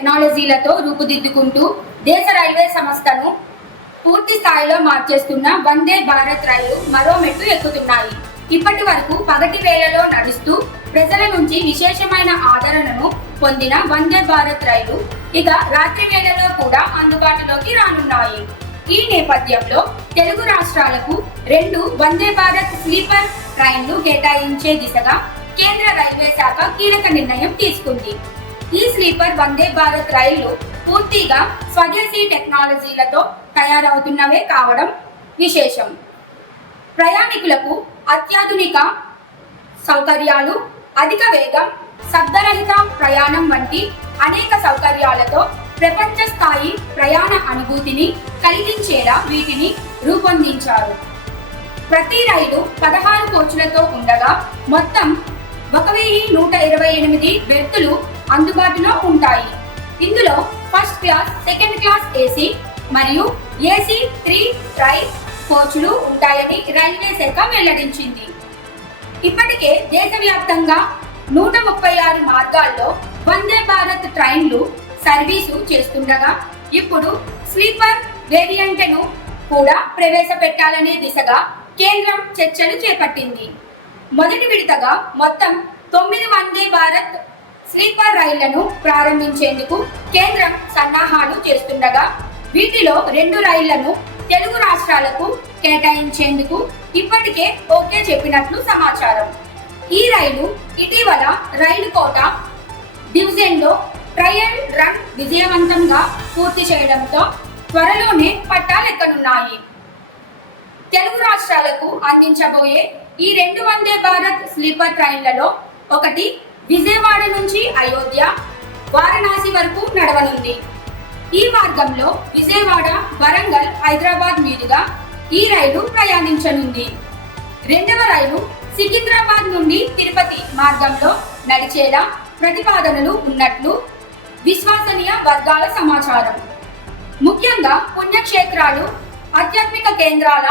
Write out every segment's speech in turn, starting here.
టెక్నాలజీలతో రూపుదిద్దుకుంటూ దేశ రైల్వే సంస్థను పూర్తి స్థాయిలో మార్చేస్తున్న వందే భారత్ రైలు మరో మెట్టు ఎక్కుతున్నాయి. ఇప్పటి వరకు పగటి వేళలో నడుస్తూ ప్రజల నుంచి విశేషమైన ఆదరణను పొందిన వందే భారత్ రైలు ఇక రాత్రి వేళలో కూడా అందుబాటులోకి రానున్నాయి. ఈ నేపథ్యంలో తెలుగు రాష్ట్రాలకు 2 వందే భారత్ స్లీపర్ ట్రైన్లు కేటాయించే దిశగా కేంద్ర రైల్వే శాఖ కీలక నిర్ణయం తీసుకుంది. ఈ స్లీపర్ వందే భారత్ రైళ్లు పూర్తిగా స్వదేశీ టెక్నాలజీలతో తయారవుతున్నవే కావడం విశేషం. ప్రయాణికులకు అత్యాధునిక సౌకర్యాలు, అధిక వేగం, శబ్దరహిత ప్రయాణం వంటి అనేక సౌకర్యాలతో ప్రపంచ స్థాయి ప్రయాణ అనుభూతిని కలిగించేలా వీటిని రూపొందించారు. ప్రతి రైలు 16 కోచ్లతో ఉండగా మొత్తం 1128 బెర్తులు అందుబాటులో ఉంటాయి. ఇందులో first class, second class AC మరియు ఏసీ 3 ట్రై కోచ్లు ఉంటాయని రైల్వే శాఖ వెల్లడించింది. ఇప్పటికే దేశవ్యాప్తంగా 136 మార్గాల్లో వందే భారత్ ట్రైన్లు సర్వీసు చేస్తుండగా ఇప్పుడు స్లీపర్ వేరియంట్ను కూడా ప్రవేశపెట్టాలనే దిశగా కేంద్రం చర్చలు చేపట్టింది. మొదటి విడతగా మొత్తం 9 వందే భారత్ స్లీపర్ రైళ్లను ప్రారంభించేందుకు కేంద్రం సన్నాహాలు చేస్తుండగా వీటిలో 2 రైళ్లను తెలుగు రాష్ట్రాలకు కేటాయించేందుకు ఇప్పటికే ఓకే చెప్పినట్లు సమాచారం. ఈ రైలు ఇటీవల రైలు కోట డివిజన్లో ట్రయల్ రన్ విజయవంతంగా పూర్తి చేయడంతో త్వరలోనే పట్టాలెక్కనున్నాయి. తెలుగు రాష్ట్రాలకు అందించబోయే ఈ 2 వందే భారత్ స్లీపర్ ట్రైన్లలో ఒకటి విజయవాడ నుంచి అయోధ్య, వారణాసి వరకు నడవనుంది. ఈ మార్గంలో విజయవాడ, వరంగల్, హైదరాబాద్ మీదుగా ఈ రైలు ప్రయాణించనుంది. రెండవ రైలు సికింద్రాబాద్ నుండి తిరుపతి మార్గంలో నడిచేలా ప్రతిపాదనలు ఉన్నట్లు విశ్వసనీయ వర్గాల సమాచారం. ముఖ్యంగా పుణ్యక్షేత్రాలు, ఆధ్యాత్మిక కేంద్రాల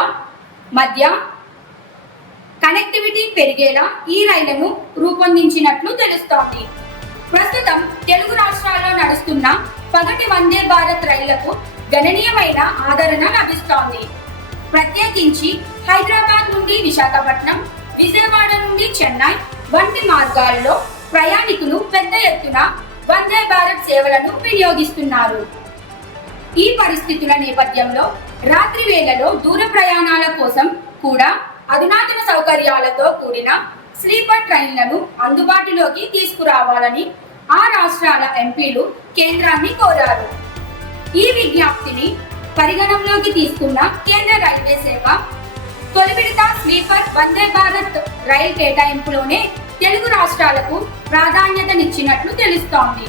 మధ్య కనెక్టివిటీ పెరిగేలా ఈ రైళ్లను రూపొందించినట్లు తెలుస్తోంది. ప్రస్తుతం తెలుగు రాష్ట్రాల్లో నడుస్తున్న పగటి వందే భారత్ రైళ్లకు గణనీయమైన ఆదరణ లభిస్తోంది. ప్రత్యేకించి హైదరాబాద్ నుండి విశాఖపట్నం, విజయవాడ నుండి చెన్నై వంటి మార్గాల్లో ప్రయాణికులు పెద్ద ఎత్తున వందే భారత్ సేవలను వినియోగిస్తున్నారు. ఈ పరిస్థితుల నేపథ్యంలో రాత్రి వేళలో దూర ప్రయాణాల కోసం కూడా అధునాతన సౌకర్యాలతో కూడిన స్లీపర్ ట్రైన్లను అందుబాటులోకి తీసుకురావాలని ఆ రాష్ట్రాల ఎంపీలు కేంద్రాన్ని కోరారు. ఈ విజ్ఞప్తిని పరిగణనలోకి తీసుకున్న కేంద్ర రైల్వే శాఖ తొలి విడత స్లీపర్ వందే భారత్ రైల్ కేటాయింపులోనే తెలుగు రాష్ట్రాలకు ప్రాధాన్యతనిచ్చినట్లు తెలుస్తోంది.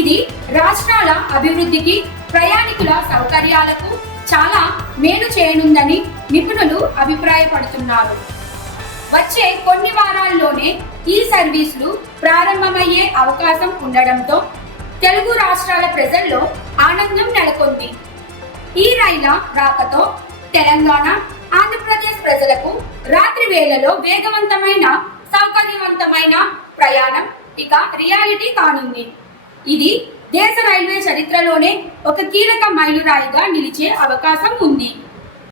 ఇది రాష్ట్రాల అభివృద్ధికి, ప్రయాణికుల సౌకర్యాలకు చాలా మేలు చేయనుందని నిపుణులు అభిప్రాయపడుతున్నారు. వచ్చే కొన్ని వారాల్లోనే ఈ సర్వీసులు ప్రారంభమయ్యే అవకాశం ఉండడంతో తెలుగు రాష్ట్రాల ప్రజల్లో ఆనందం నెలకొంది. ఈ రైళ్ల రాకతో తెలంగాణ, ఆంధ్రప్రదేశ్ ప్రజలకు రాత్రి వేళలో వేగవంతమైన, సౌకర్యవంతమైన ప్రయాణం ఇక రియాలిటీ కానుంది. ఇది దేశ రైల్వే చరిత్రలోనే ఒక కీలక మైలురాయిగా నిలిచే అవకాశం ఉంది.